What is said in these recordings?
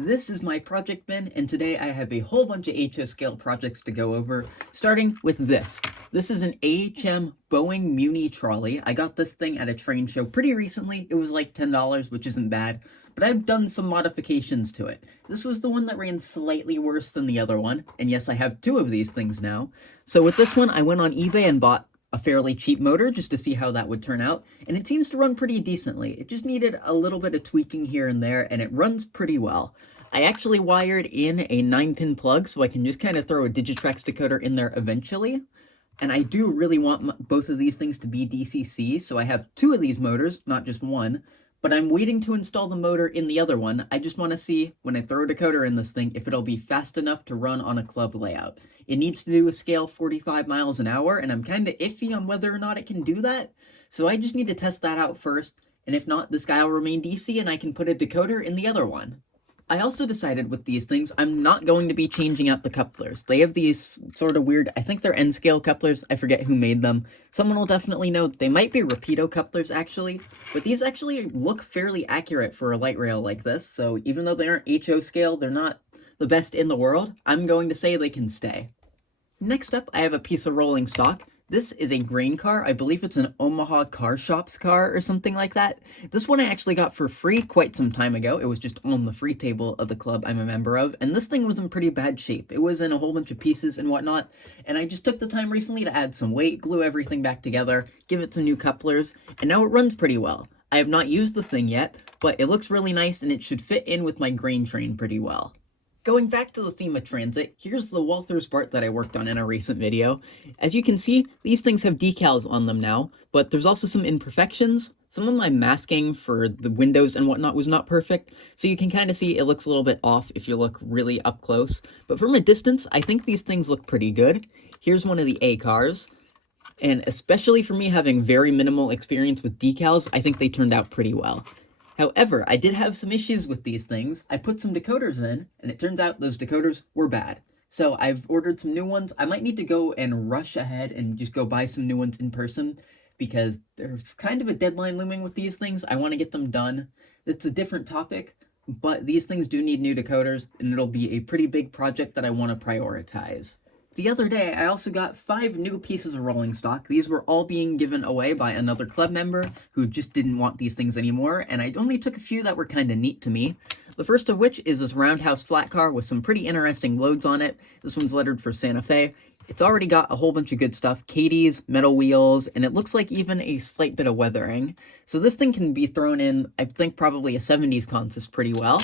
This is my project bin, and today I have a whole bunch of HO scale projects to go over, starting with this. This is an AHM Boeing Muni trolley. I got this thing at a train show pretty recently. It was like $10, which isn't bad, but I've done some modifications to it. This was the one that ran slightly worse than the other one, and yes, I have two of these things now. So with this one, I went on eBay and bought a fairly cheap motor just to see how that would turn out, and it seems to run pretty decently. It just needed a little bit of tweaking here and there, and it runs pretty well. I actually wired in a 9-pin plug so I can just kind of throw a Digitrax decoder in there eventually. And I do really want both of these things to be DCC, so I have two of these motors, not just one, but I'm waiting to install the motor in the other one. I just want to see, when I throw a decoder in this thing, if it'll be fast enough to run on a club layout. It needs to do a scale 45 miles an hour, and I'm kind of iffy on whether or not it can do that, so I just need to test that out first, and if not, this guy will remain DC and I can put a decoder in the other one. I also decided with these things, I'm not going to be changing out the couplers. They have these sort of weird, I think they're N-scale couplers, I forget who made them. Someone will definitely know. They might be Rapido couplers actually, but these actually look fairly accurate for a light rail like this, so even though they aren't HO scale, they're not the best in the world, I'm going to say they can stay. Next up, I have a piece of rolling stock. This is a grain car. I believe it's an Omaha Car Shops car or something like that. This one I actually got for free quite some time ago. It was just on the free table of the club I'm a member of, and this thing was in pretty bad shape. It was in a whole bunch of pieces and whatnot, and I just took the time recently to add some weight, glue everything back together, give it some new couplers, and now it runs pretty well. I have not used the thing yet, but it looks really nice and it should fit in with my grain train pretty well. Going back to the theme of transit, here's the Walther's BART that I worked on in a recent video. As you can see, these things have decals on them now, but there's also some imperfections. Some of my masking for the windows and whatnot was not perfect, so you can kind of see it looks a little bit off if you look really up close. But from a distance, I think these things look pretty good. Here's one of the A cars, and especially for me having very minimal experience with decals, I think they turned out pretty well. However, I did have some issues with these things. I put some decoders in, and it turns out those decoders were bad. So I've ordered some new ones. I might need to go and rush ahead and just go buy some new ones in person, because there's kind of a deadline looming with these things. I want to get them done. It's a different topic, but these things do need new decoders, and it'll be a pretty big project that I want to prioritize. The other day, I also got 5 new pieces of rolling stock. These were all being given away by another club member who just didn't want these things anymore, and I only took a few that were kind of neat to me. The first of which is this roundhouse flat car with some pretty interesting loads on it. This one's lettered for Santa Fe. It's already got a whole bunch of good stuff, Katie's, metal wheels, and it looks like even a slight bit of weathering. So this thing can be thrown in, I think, probably a 70s consist pretty well.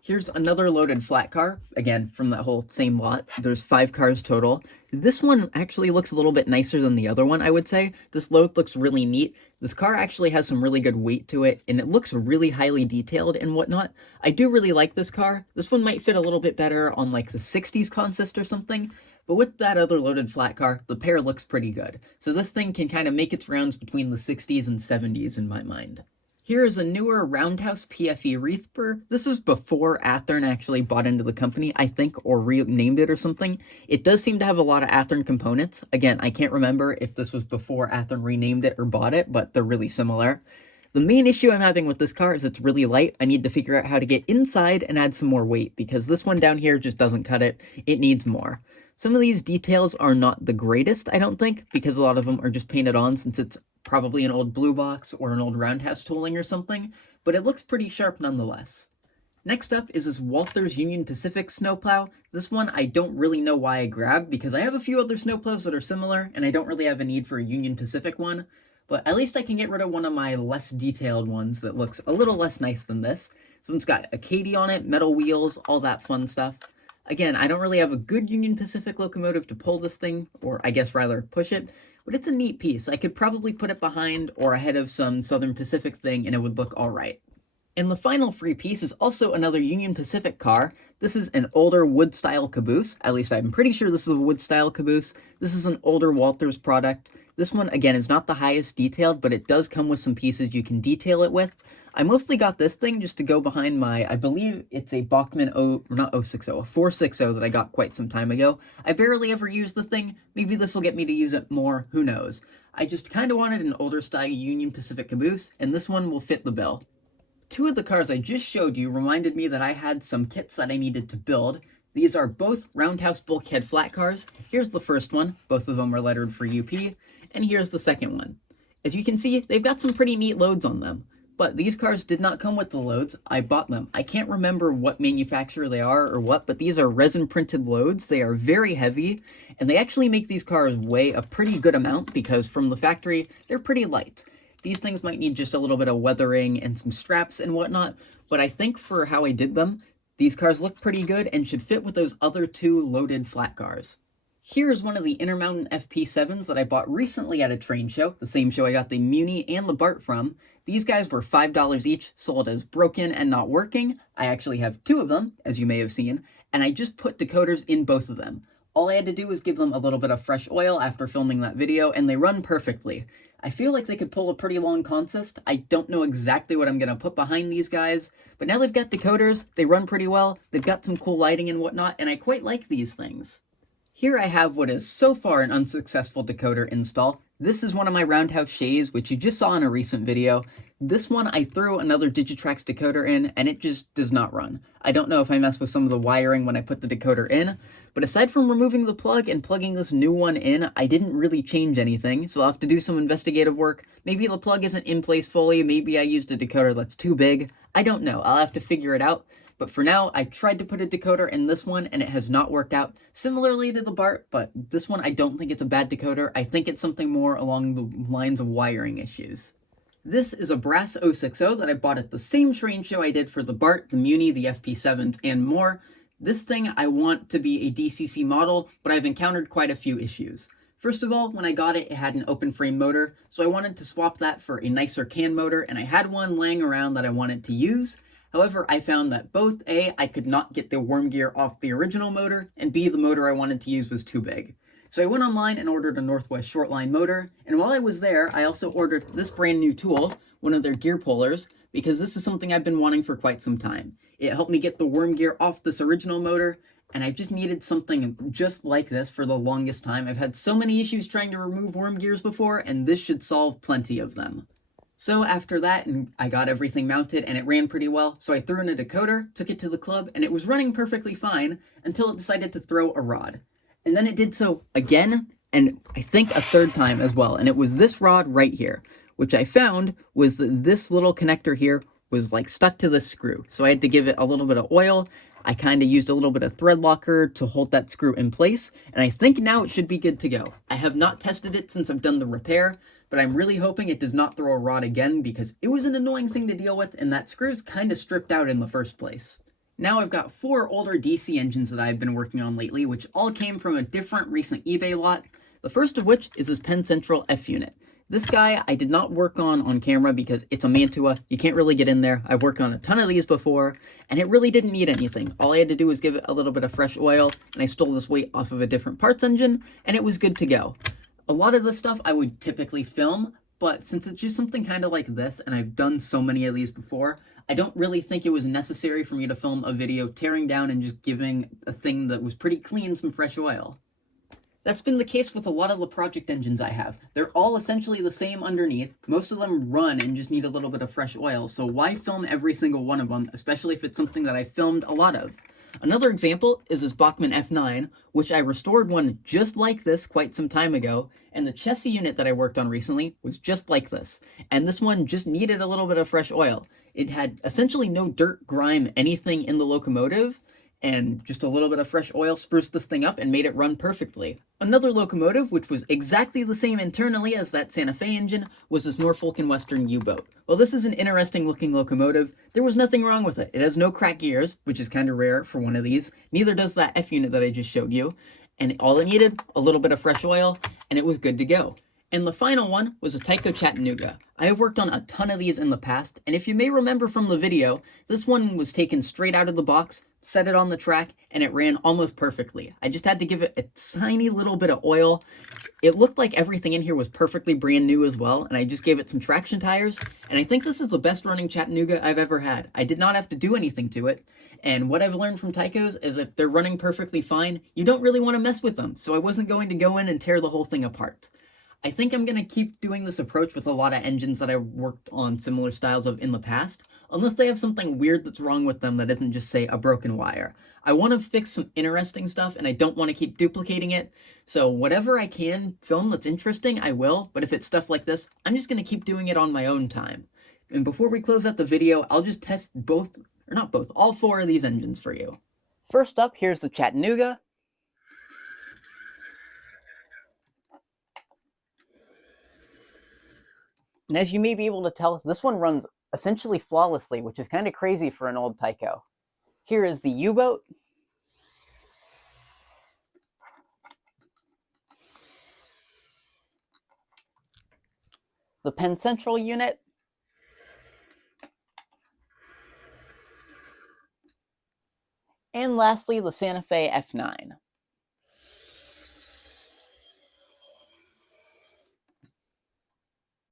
Here's another loaded flat car, again, from that whole same lot. There's 5 cars total. This one actually looks a little bit nicer than the other one, I would say. This load looks really neat. This car actually has some really good weight to it, and it looks really highly detailed and whatnot. I do really like this car. This one might fit a little bit better on like the 60s consist or something, but with that other loaded flat car, the pair looks pretty good. So this thing can kind of make its rounds between the 60s and 70s in my mind. Here is a newer Roundhouse PFE wreath burr. This is before Athearn actually bought into the company, I think, or renamed it or something. It does seem to have a lot of Athearn components. Again, I can't remember if this was before Athearn renamed it or bought it, but they're really similar. The main issue I'm having with this car is it's really light. I need to figure out how to get inside and add some more weight, because this one down here just doesn't cut it. It needs more. Some of these details are not the greatest, I don't think, because a lot of them are just painted on since it's probably an old blue box or an old roundhouse tooling or something, but it looks pretty sharp nonetheless. Next up is this Walther's Union Pacific snowplow. This one I don't really know why I grabbed, because I have a few other snowplows that are similar, and I don't really have a need for a Union Pacific one, but at least I can get rid of one of my less detailed ones that looks a little less nice than this. This one's got a Katie on it, metal wheels, all that fun stuff. Again, I don't really have a good Union Pacific locomotive to pull this thing, or I guess rather push it, but it's a neat piece. I could probably put it behind or ahead of some Southern Pacific thing and it would look alright. And the final free piece is also another Union Pacific car. This is an older wood-style caboose. At least I'm pretty sure this is a wood-style caboose. This is an older Walther's product. This one, again, is not the highest detailed, but it does come with some pieces you can detail it with. I mostly got this thing just to go behind my, I believe it's a Bachmann not 060, a 460 that I got quite some time ago. I barely ever use the thing. Maybe this will get me to use it more, who knows. I just kind of wanted an older style Union Pacific caboose, and this one will fit the bill. Two of the cars I just showed you reminded me that I had some kits that I needed to build. These are both roundhouse bulkhead flat cars. Here's the first one, both of them are lettered for UP, and here's the second one. As you can see, they've got some pretty neat loads on them, but these cars did not come with the loads. I bought them. I can't remember what manufacturer they are or what, but these are resin printed loads. They are very heavy, and they actually make these cars weigh a pretty good amount because from the factory, they're pretty light. These things might need just a little bit of weathering and some straps and whatnot, but I think for how I did them, these cars look pretty good and should fit with those other two loaded flat cars. Here is one of the Intermountain FP7s that I bought recently at a train show, the same show I got the Muni and the BART from. These guys were $5 each, sold as broken and not working. I actually have two of them, as you may have seen, and I just put decoders in both of them. All I had to do was give them a little bit of fresh oil after filming that video, and they run perfectly. I feel like they could pull a pretty long consist. I don't know exactly what I'm going to put behind these guys, but now they've got decoders, they run pretty well, they've got some cool lighting and whatnot, and I quite like these things. Here I have what is so far an unsuccessful decoder install. This is one of my roundhouse shays, which you just saw in a recent video. This one I threw another Digitrax decoder in, and it just does not run. I don't know if I messed with some of the wiring when I put the decoder in, but aside from removing the plug and plugging this new one in, I didn't really change anything, so I'll have to do some investigative work. Maybe the plug isn't in place fully, maybe I used a decoder that's too big. I don't know, I'll have to figure it out. But for now, I tried to put a decoder in this one, and it has not worked out. Similarly to the BART, but this one I don't think it's a bad decoder. I think it's something more along the lines of wiring issues. This is a brass 060 that I bought at the same train show I did for the BART, the Muni, the FP7s, and more. This thing I want to be a DCC model, but I've encountered quite a few issues. First of all, when I got it, it had an open frame motor, so I wanted to swap that for a nicer can motor, and I had one laying around that I wanted to use. However, I found that both A, I could not get the worm gear off the original motor, and B, the motor I wanted to use was too big. So I went online and ordered a Northwest Shortline motor, and while I was there, I also ordered this brand new tool, one of their gear pullers, because this is something I've been wanting for quite some time. It helped me get the worm gear off this original motor, and I just needed something just like this for the longest time. I've had so many issues trying to remove worm gears before, and this should solve plenty of them. So after that, I got everything mounted and it ran pretty well, so I threw in a decoder, took it to the club, and it was running perfectly fine until it decided to throw a rod. And then it did so again, and I think a third time as well, and it was this rod right here, which I found was that this little connector here was like stuck to this screw. So I had to give it a little bit of oil. I kind of used a little bit of thread locker to hold that screw in place, and I think now it should be good to go. I have not tested it since I've done the repair, but I'm really hoping it does not throw a rod again because it was an annoying thing to deal with, and that screw's kind of stripped out in the first place. Now I've got 4 older DC engines that I've been working on lately, which all came from a different recent eBay lot. The first of which is this Penn Central F unit. This guy I did not work on camera because it's a Mantua. You can't really get in there. I've worked on a ton of these before, and it really didn't need anything. All I had to do was give it a little bit of fresh oil, and I stole this weight off of a different parts engine, and it was good to go. A lot of this stuff I would typically film, but since it's just something kind of like this, and I've done so many of these before, I don't really think it was necessary for me to film a video tearing down and just giving a thing that was pretty clean some fresh oil. That's been the case with a lot of the project engines I have. They're all essentially the same underneath. Most of them run and just need a little bit of fresh oil, so why film every single one of them, especially if it's something that I filmed a lot of? Another example is this Bachmann F9, which I restored one just like this quite some time ago, and the chassis unit that I worked on recently was just like this, and this one just needed a little bit of fresh oil. It had essentially no dirt, grime, anything in the locomotive, and just a little bit of fresh oil spruced this thing up and made it run perfectly. Another locomotive, which was exactly the same internally as that Santa Fe engine, was this Norfolk and Western U-boat. Well, this is an interesting looking locomotive. There was nothing wrong with it. It has no cracked gears, which is kind of rare for one of these. Neither does that F unit that I just showed you. And all it needed, a little bit of fresh oil, and it was good to go. And the final one was a Tyco Chattanooga. I have worked on a ton of these in the past, and if you may remember from the video, this one was taken straight out of the box, set it on the track, and it ran almost perfectly. I just had to give it a tiny little bit of oil. It looked like everything in here was perfectly brand new as well, and I just gave it some traction tires, and I think this is the best running Chattanooga I've ever had. I did not have to do anything to it, and what I've learned from Tycos is if they're running perfectly fine, you don't really want to mess with them, so I wasn't going to go in and tear the whole thing apart. I think I'm going to keep doing this approach with a lot of engines that I worked on similar styles of in the past. unless they have something weird that's wrong with them that isn't just, say, a broken wire. I want to fix some interesting stuff, and I don't want to keep duplicating it, so whatever I can film that's interesting, I will, but if it's stuff like this, I'm just going to keep doing it on my own time. And before we close out the video, I'll just test both, or not both, all 4 of these engines for you. First up, here's the Chattanooga. And as you may be able to tell, this one runs essentially flawlessly, which is kind of crazy for an old Tyco. Here is the U-boat. The Penn Central unit. And lastly, the Santa Fe F9.